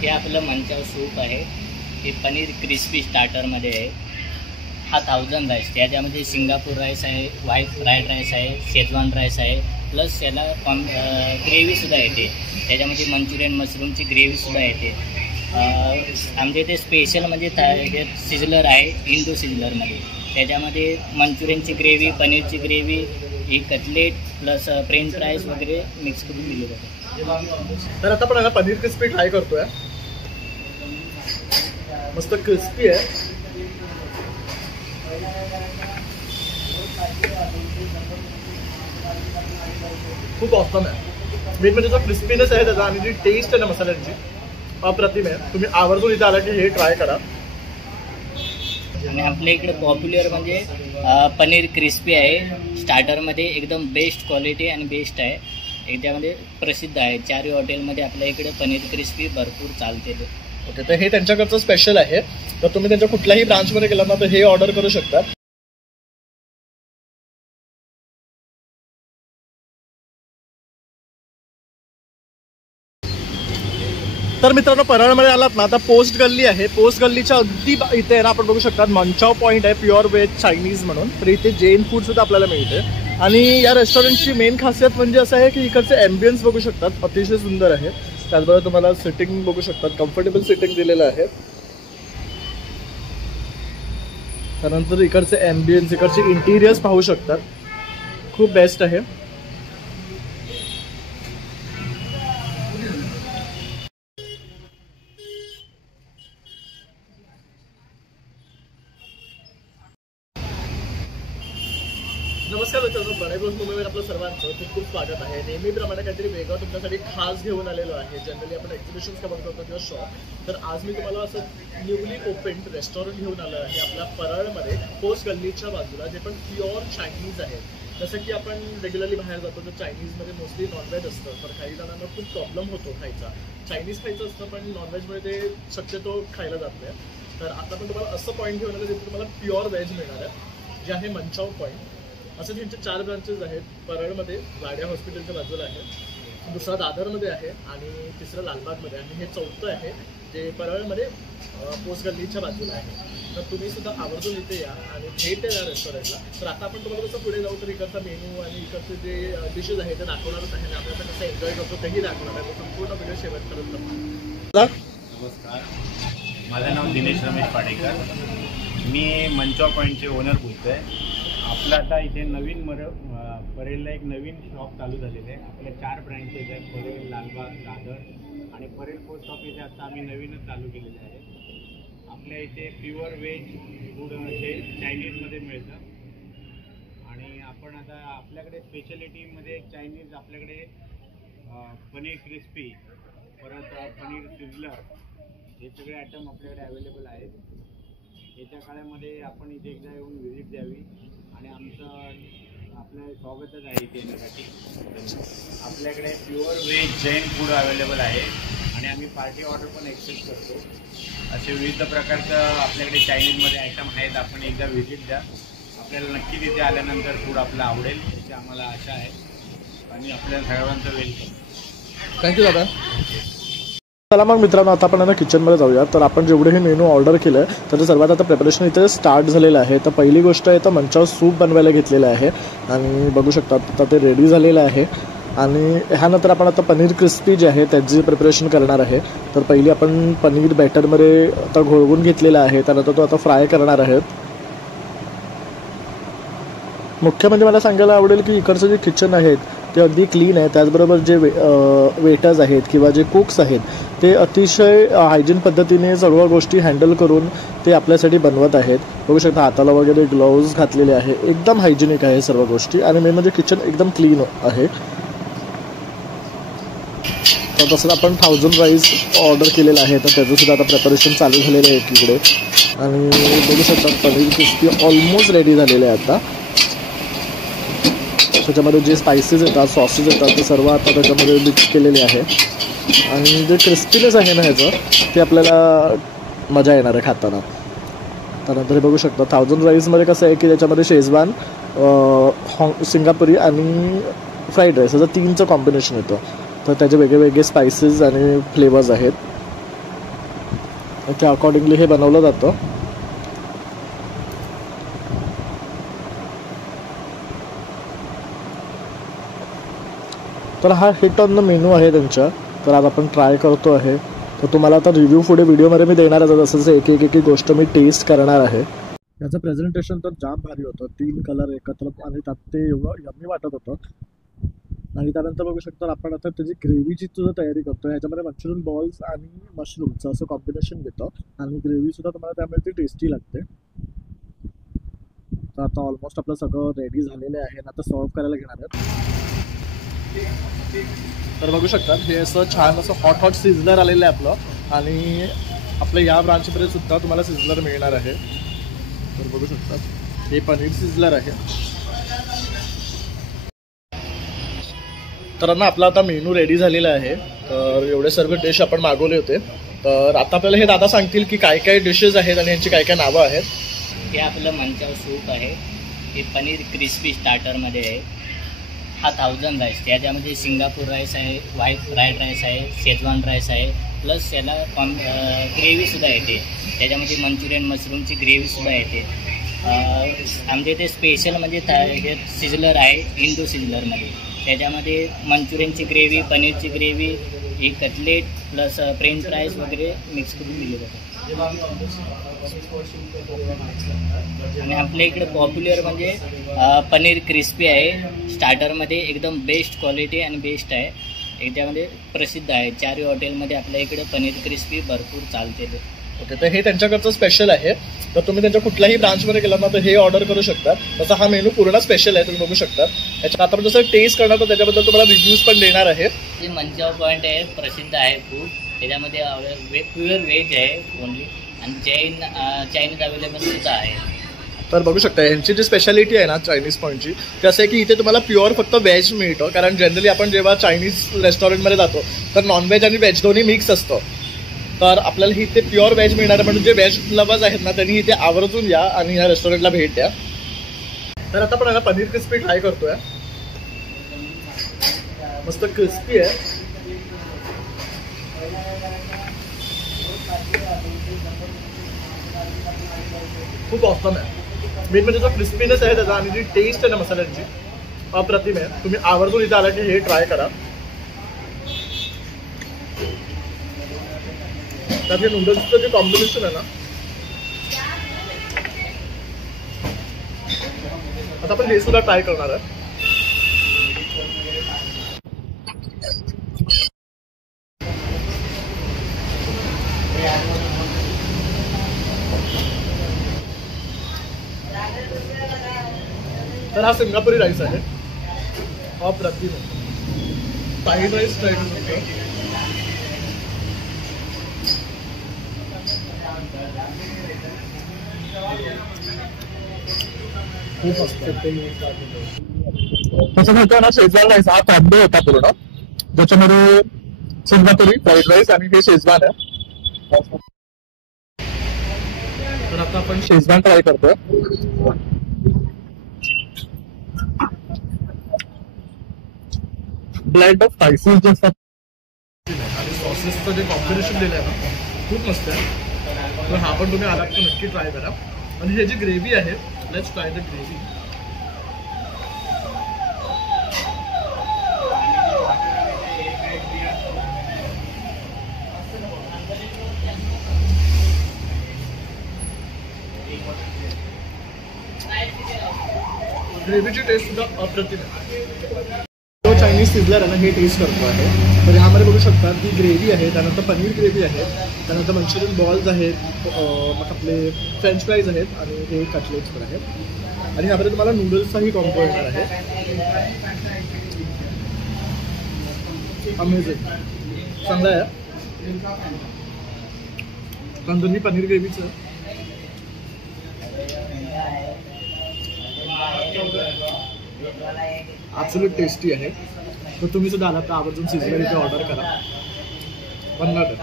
हे आपलं मंचाव सूप आहे. हे पनीर क्रिस्पी स्टार्टरमध्ये आहे. हा 1000 राईस, त्याच्यामध्ये सिंगापूर राईस आहे, व्हाईट फ्राईड राईस आहे, शेजवान राईस आहे, प्लस याला ग्रेव्हीसुद्धा येते. त्याच्यामध्ये मंचुरियन मशरूमची ग्रेव्हीसुद्धा येते. आमच्या इथे स्पेशल म्हणजे हे सिझलर आहे, इंडो सिझलरमध्ये. त्याच्यामध्ये मंचुरियनची ग्रेव्ही, पनीरची ग्रेव्ही, ही कटलेट प्लस फ्रेंच फ्राईज वगैरे मिक्स करून दिले जाते. तर आता आपण पनीर क्रिस्पी ट्राय करतोय. मस्त क्रिस्पी आहे. खूप ऑसम आहे. मेन म्हणजे जो क्रिस्पीनेस आहे त्याचा आणि जी टेस्ट आहे ना मसाल्यांची, अप्रतिम आहे. तुम्ही आवर्जून इथे आला की हे ट्राय करा. आणि आपल्या इकडे पॉप्युलर म्हणजे पनीर क्रिस्पी आहे. स्टार्टरमध्ये एकदम बेस्ट क्वालिटी आणि बेस्ट आहे. याच्यामध्ये प्रसिद्ध आहे. चारही हॉटेलमध्ये आपल्या इकडे पनीर क्रिस्पी भरपूर चालते. ओके, तर हे त्यांच्याकडचं स्पेशल आहे. तर तुम्ही त्यांच्या कुठल्याही ब्रांचमध्ये गेलात ना तर हे ऑर्डर करू शकता. तर मित्रांनो, परळमध्ये आलात ना आता पोस्ट गल्ली आहे. पोस्ट गल्लीच्या अगदी इथे ना आपण बघू शकता मंचाव पॉईंट आहे, प्युअर व्हेज चायनीज म्हणून. तर इथे जैन फूड सुद्धा आपल्याला मिळते. आणि या रेस्टॉरंटची मेन खासियत म्हणजे असं आहे की इकडचे ॲम्बियन्स बघू शकतात, अतिशय सुंदर आहे. त्याचबरोबर तुम्हाला सिटिंग बघू शकतात, कम्फर्टेबल सिटिंग दिलेलं आहे. त्यानंतर इकडचे ॲम्बियन्स, इकडचे इंटिरियर्स पाहू शकतात, खूप बेस्ट आहे. नमस्कार मित्रांनो, प्रणय ब्लॉग्स मुंबईवर आपलं सर्वांचं खूप खूप स्वागत आहे. नेहमीप्रमाणे काहीतरी वेगळं तुमच्यासाठी खास घेऊन आलेलो आहे. जनरली आपण एक्झिबिशन्स कव्हर करतो किंवा शॉप. तर आज मी तुम्हाला असं न्यूली ओपन रेस्टॉरंट घेऊन आलं आहे आपल्या परळमध्ये, पोस्ट गल्लीच्या बाजूला, जे पण प्युअर चायनीज आहे. जसं की आपण रेग्युलरली बाहेर जातो तर चायनीजमध्ये मोस्टली नॉनव्हेज असतं. तर काही जणांना खूप प्रॉब्लेम होतो खायचा. चायनीज खायचं असतं पण नॉनव्हेजमध्ये ते शक्यतो खायला जात नाही. तर आता पण तुम्हाला असं पॉईंट घेऊन आलं जिथे तुम्हाला प्युअर व्हेज मिळणार आहे, जे आहे मंचाव पॉईंट. असं त्यांचे 4 ब्रांचेस आहेत. परळमध्ये वाड्या हॉस्पिटलच्या बाजूला आहे, दुसरा दादरमध्ये आहे आणि तिसरं लालबागमध्ये, आणि हे 4थं आहे जे परळमध्ये पोस्ट गल्लीच्या बाजूला आहे. तर तुम्ही सुद्धा आवर्जून इथे या आणि भेट द्या या रेस्टॉरंटला. तर आता आपण तुम्हाला कसं पुढे जाऊ तर इकडचा मेनू आणि इकडचे जे डिशेस आहेत ते दाखवणारच आहे आणि आपल्याला कसं एन्जॉय करतो तेही दाखवणार आहे. संपूर्ण व्हिडिओ शेवटपर्यंत. नमस्कार, माझं नाव दिनेश रमेश पाडेकर. मी मंचाव पॉईंटचे ओनर बोलतो आहे. आपलं आता इथे नवीन परेलला एक नवीन शॉप चालू झालेलं आहे. आपल्या 4 ब्रँचेस आहेत, परेल, लालबाग, दादर आणि परेल पोस्ट ऑफिस आता आम्ही नवीनच चालू केलेले आहे. आपल्या इथे प्युअर व्हेज फूड हे चायनीजमध्ये मिळतं. आणि आपण आता आपल्याकडे स्पेशलिटीमध्ये चायनीज आपल्याकडे पनीर क्रिस्पी, परत पनीर सिझलर, हे सगळे आयटम आपल्याकडे अवेलेबल आहेत. येत्या काळामध्ये आपण इथे एकदा येऊन व्हिजिट द्यावी आणि आमचं आपलं स्वागतच आहे इथे येण्यासाठी. आपल्याकडे pure veg Jain food available आहे आणि आम्ही पार्टी ऑर्डर पण एक्सेप्ट करतो. असे विविध प्रकारचं आपल्याकडे चायनीजमध्ये आयटम आहेत. आपण एकदा व्हिजिट द्या, आपल्याला नक्की तिथे आल्यानंतर फूड आपलं आवडेल याची आम्हाला आशा आहे. आणि आपल्या सर्वांचं वेलकम. थँक्यू दादा. चला मग मित्रांनो, आता आपण किचनमध्ये जाऊया. तर आपण जेवढे हे मेनू ऑर्डर केलं आहे त्याचं सर्वात आता प्रिपरेशन इथे स्टार्ट झालेलं आहे. तर पहिली गोष्ट आहे तर मंचाव सूप बनवायला घेतलेलं आहे आणि बघू शकता आता ते रेडी झालेलं आहे. आणि ह्यानंतर आपण आता पनीर क्रिस्पी जे आहे त्याची प्रिपरेशन करणार आहे. तर पहिली आपण पनीर बॅटरमध्ये आता घोळवून घेतलेलं आहे, त्यानंतर तो आता फ्राय करणार आहेत. मुख्य म्हणजे मला सांगायला आवडेल की इकडचं जे किचन आहेत ते अगदी क्लीन आहे. त्याचबरोबर जे वेटर्स आहेत किंवा जे कुक्स आहेत ते अतिशय हायजीन पद्धतीने सर्व गोष्टी हँडल करून ते आपल्यासाठी बनवत आहेत. बघू शकता हाताला वगैरे ग्लोव्ज घातलेले आहे. एकदम हायजिनिक आहे सर्व गोष्टी आणि मेन म्हणजे किचन एकदम क्लीन आहे. तर तसं आपण 1000 राईस ऑर्डर केलेलं आहे, तर त्याचंसुद्धा आता प्रिपरेशन चालू झालेलं आहे एकीकडे. आणि बघू शकता पनीर क्रिस्पी ऑलमोस्ट रेडी झालेले आहे आता. त्याच्यामध्ये जे स्पायसेस येतात, सॉसेस येतात ते सर्व आता त्याच्यामध्ये मिक्स केलेले आहे. आणि जे क्रिस्पीनेस आहे ना ह्याचं ते आपल्याला मजा येणार आहे खाताना. त्यानंतर हे बघू शकता 1000 राईसमध्ये कसं आहे की त्याच्यामध्ये शेजवान, सिंगापुरी आणि फ्राईड राईस असं 3चं कॉम्बिनेशन येतं. तर त्याचे वेगळे वेगळे स्पायसेस आणि फ्लेवर्स आहेत. त्या अकॉर्डिंगली हे बनवलं जातं. तर हा हिट ऑन द मेनू आहे त्यांच्या. तर आज आपण ट्राय करतो आहे. तर तुम्हाला आता रिव्ह्यू पुढे व्हिडिओमध्ये मी देणारच आहे, जसं एक एक एक गोष्ट मी टेस्ट करणार आहे. याचं प्रेझेंटेशन तर जाम भारी होतं. 3 कलर एकत्र आणि त्यात ते एवढं यम्मी वाटत होतं. आणि त्यानंतर बघू शकता आपण आता त्याची ग्रेव्हीची सुद्धा तयारी करतो. ह्याच्यामध्ये मंचुरियन बॉल्स आणि मशरूमचं असं कॉम्बिनेशन घेतो आणि ग्रेव्हीसुद्धा तुम्हाला त्यामुळे ती टेस्टी लागते. तर आता ऑलमोस्ट आपलं सगळं रेडी झालेलं आहे आणि आता सर्व करायला घेणार आहेत. तर बघू शकता हे असं छान असं हॉट सिझलर आलेलं आहे आपलं. आणि आपल्या या ब्रांचमध्ये सुद्धा तुम्हाला सिझलर मिळणार आहे. तर बघू शकता हे पनीर सिझलर आहे. तर ना आपला आता मेनू रेडी झालेला आहे. तर एवढे सर्व डिश आपण मागवले होते. तर आता आपल्याला हे दादा सांगतील की काय काय डिशेस आहेत आणि यांची काय काय नावं आहेत. हे आपलं मंचाव सूप आहे. हे पनीर क्रिस्पी स्टार्टरमध्ये आहे. हा 1000 राईस, त्याच्यामध्ये सिंगापूर राईस आहे, व्हाईट फ्राईड राईस आहे, शेजवान राईस आहे, प्लस याला ग्रेव्हीसुद्धा येते. त्याच्यामध्ये मंचुरियन मशरूमची ग्रेव्हीसुद्धा येते. आमच्या इथे स्पेशल म्हणजे हे सिझलर आहे इंडो सिझलरमध्ये. त्याच्यामध्ये मंचुरियनची ग्रेव्ही, पनीरची ग्रेव्ही, एक कटलेट प्लस फ्रेंच फ्राईज वगैरे मिक्स करून दिले जातात. आणि आपल्या इकडे पॉप्युलर म्हणजे पनीर क्रिस्पी आहे. स्टार्टरमध्ये एकदम बेस्ट क्वालिटी आणि बेस्ट आहे. याच्यामध्ये प्रसिद्ध आहे. 4 हॉटेलमध्ये आपल्या इकडे पनीर क्रिस्पी भरपूर चालते. ओके, तर हे त्यांच्याकडचं स्पेशल आहे. तर तुम्ही त्यांच्या कुठल्याही ब्रांचमध्ये गेला ना तर हे ऑर्डर करू शकता. तसा हा मेनू पूर्ण स्पेशल आहे, तुम्ही बघू शकता. याच्यात आता आपण जसं टेस्ट करणार तर त्याच्याबद्दल तुम्हाला रिव्ह्यूज पण देणार आहे. जे मंचाव पॉईंट आहे प्रसिद्ध आहे खूप. त्याच्यामध्ये प्युअर व्हेज आहे ओनली आणि चायनीज अवेलेबल सुद्धा आहे. तर बघू शकता यांची जी स्पेशालिटी आहे ना चायनीज पॉईंटची ते असं आहे की इथे तुम्हाला प्युअर फक्त व्हेज मिळतं. कारण जनरली आपण जेव्हा चायनीज रेस्टॉरंटमध्ये जातो तर नॉनव्हेज आणि व्हेज दोन्ही मिक्स असतं. तर आपल्याला इथे प्युअर व्हेज मिळणार आहे. म्हणून जे व्हेज लवर्स आहेत ना त्यांनी इथे आवर्जून या आणि या रेस्टॉरंटला भेट द्या. तर आता आपण पनीर क्रिस्पी ट्राय करतोय. मस्त क्रिस्पी आहे. खूप ऑसम आहे. मेन म्हणजे जो क्रिस्पीनेस आहे त्याचा आणि जी टेस्ट आहे ना मसाल्यांची अप्रतिम आहे. तुम्ही आवर्जून इथे आला की हे ट्राय करा. त्यात हे नूडल्सचं जे कॉम्बिनेशन आहे ना, आता आपण हे सुद्धा ट्राय करणार आहे. तर हा सिंगापुरी राईस आहे. अप्रतिम फ्राईड राईस ट्राय करू शकतो. खूप असतं तसं होतं ना. शेजवान राईस हा कॉम्बो होता पूर्ण, ज्याच्यामध्ये सिंगापुरी फ्राईड राईस आणि हे शेजवान आहे. तर आता आपण शेजवान ट्राय करतोय. ब्लेंड ऑफ स्पायसेस जे असतात आणि सॉसेसचं जे कॉम्बिनेशन दिलं आहे ना खूप मस्त आहे. तर हा पण तुम्ही आलात तर नक्की ट्राय करा. आणि हे जी ग्रेव्ही आहे, लेट्स ट्राय द ग्रेव्ही. ग्रेव्हीची टेस्ट सुद्धा अप्रतिम आहे. चायनीज सिझलर आहे ना हे टेस्ट करतो आहे. तर ह्यामध्ये बघू शकता की ग्रेव्ही आहे, त्यानंतर पनीर ग्रेव्ही आहे, त्यानंतर मंचुरियन बॉल्स आहेत, मग आपले फ्रेंच फ्राईज आहेत आणि हे कटलेट्स पण आहेत. आणि ह्यामध्ये तुम्हाला नूडल्सचाही कॉम्बो येणार आहे. अमेझिंग, चांगला आहे. तंदुरी पनीर ग्रेव्हीचं ॲब्सोल्यूट टेस्टी आहे. तर तुम्ही सुद्धा आलात तर आवर्जून सिझलर इथे ऑर्डर करा. धन्यवाद.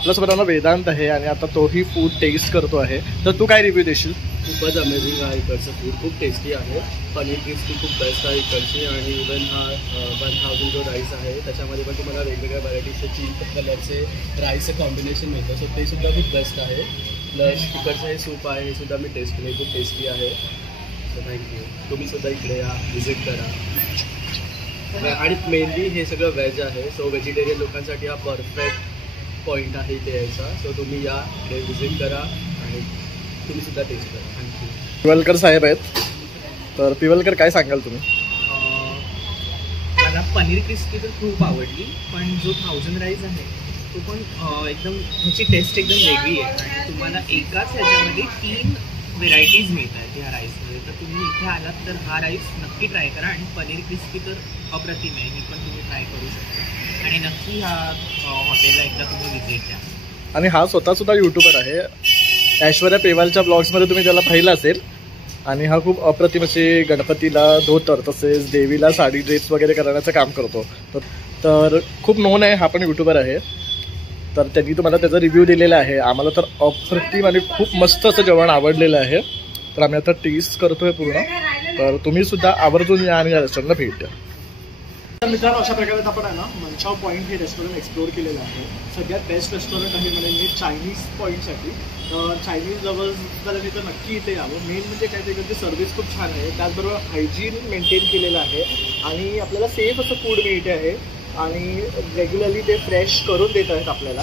आपल्यासोबत वेदांत आहे आणि आता तोही फूड टेस्ट करतो आहे. तर तू काय रिव्ह्यू देशील? खूपच अमेझिंग आहे इकडचं फूड, खूप टेस्टी आहे. पनीर क्रिस्पी खूप बेस्ट आहे इकडची. आणि इवन हा 1000 जो राईस आहे त्याच्यामध्ये पण तुम्हाला वेगवेगळ्या व्हरायटीचे 3 कलरचे राईसचं कॉम्बिनेशन मिळतं, सो ते सुद्धा खूप बेस्ट आहे. प्लस इकडचं हे सूप आहे हे सुद्धा मी टेस्ट केले, खूप टेस्टी आहे. So thank you. तुम्ही सुद्धा इकडे या, व्हिजिट करा. आणि मेनली हे सगळं व्हेज आहे, सो व्हेजिटेरियन लोकांसाठी हा परफेक्ट पॉईंट आहे इथे यायचा. सो तुम्ही या, इकडे व्हिजिट करा आणि तुम्ही सुद्धा टेस्ट करा. थँक्यू. पिवलकर साहेब आहेत. तर पिवलकर काय सांगाल तुम्ही? मला पनीर क्रिस्पी तर खूप आवडली, पण जो 1000 राईस आहे तो पण एकदम ह्याची टेस्ट एकदम वेगळी आहे. आणि तुम्हाला एकाच ह्याच्यामध्ये 3 व्हेरायटीज मिळतात ह्या राईसमध्ये. तर तुम्ही इथे आलात तर हा राईस नक्की ट्राय करा. आणि पनीर क्रिस्पी तर अप्रतिम आहे, ही पण तुम्ही ट्राय करू शकता. आणि नक्की ह्या हॉटेलला एकदा तुम्ही व्हिजिट द्या. आणि हा स्वतःसुद्धा यूट्यूबर आहे. ऐश्वर्या पेवालच्या ब्लॉग्समध्ये तुम्ही त्याला पाहिलं असेल. आणि हा खूप अप्रतिम असे गणपतीला धोतर तसेच देवीला साडी ड्रेस वगैरे करण्याचं काम करतो. तर खूप नोन आहे, हा पण यूट्यूबर आहे. तर त्यांनी तुम्हाला त्याचा रिव्ह्यू दिलेला आहे. आम्हाला तर अप्रतिम आणि खूप मस्त असं जेवण आवडलेलं आहे. तर आम्ही आता टेस्ट करतोय पूर्ण. तर तुम्ही सुद्धा आवर्जून या आणि या रेस्टॉरंटला भेट द्या. तर मित्रांनो, अशा प्रकारे आपण आहे ना मंचाव पॉईंट हे रेस्टॉरंट एक्सप्लोअर केलेलं आहे. सगळ्यात बेस्ट रेस्टॉरंट आहे म्हणेन मी चायनीज पॉईंटसाठी. तर चायनीज लवर्स जर तिथं नक्की इथे यावं. मेन म्हणजे काय, तिकडची सर्व्हिस खूप छान आहे, त्याचबरोबर हायजीन मेंटेन केलेलं आहे आणि आपल्याला सेफ असं फूड मिळते आहे. आणि रेग्युलरली ते फ्रेश करून देत आहेत आपल्याला.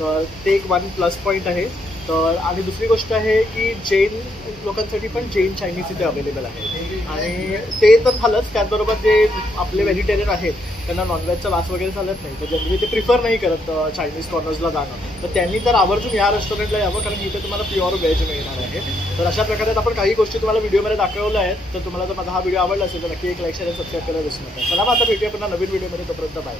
तर ते एक 1 प्लस पॉईंट आहे. तर आणि दुसरी गोष्ट आहे की जैन लोकांसाठी पण जैन चायनीज इथे अवेलेबल आहे. आणि ते तर झालंच, त्याचबरोबर जे आपले व्हेजिटेरियन आहेत त्यांना नॉनव्हेजचा वास वगैरे चालत नाही, तर जनरली ते प्रिफर नाही करत चायनीज कॉर्नर्सला जाणं. तर त्यांनी तर आवर्जून या रेस्टॉरंटला यावं, कारण इथे तुम्हाला प्युअर व्हेज मिळणार आहे. तर अशा प्रकारे आपण काही गोष्टी तुम्हाला व्हिडिओमध्ये दाखवल्या आहेत. तर तुम्हाला जर माझा हा व्हिडिओ आवडला असेल तर नक्की एक लाईक शेअर सबस्क्राईब करायला विसरू नका. चला मग आता भेटूया पुन्हा नवीन व्हिडिओमध्ये. तोपर्यंत बाय.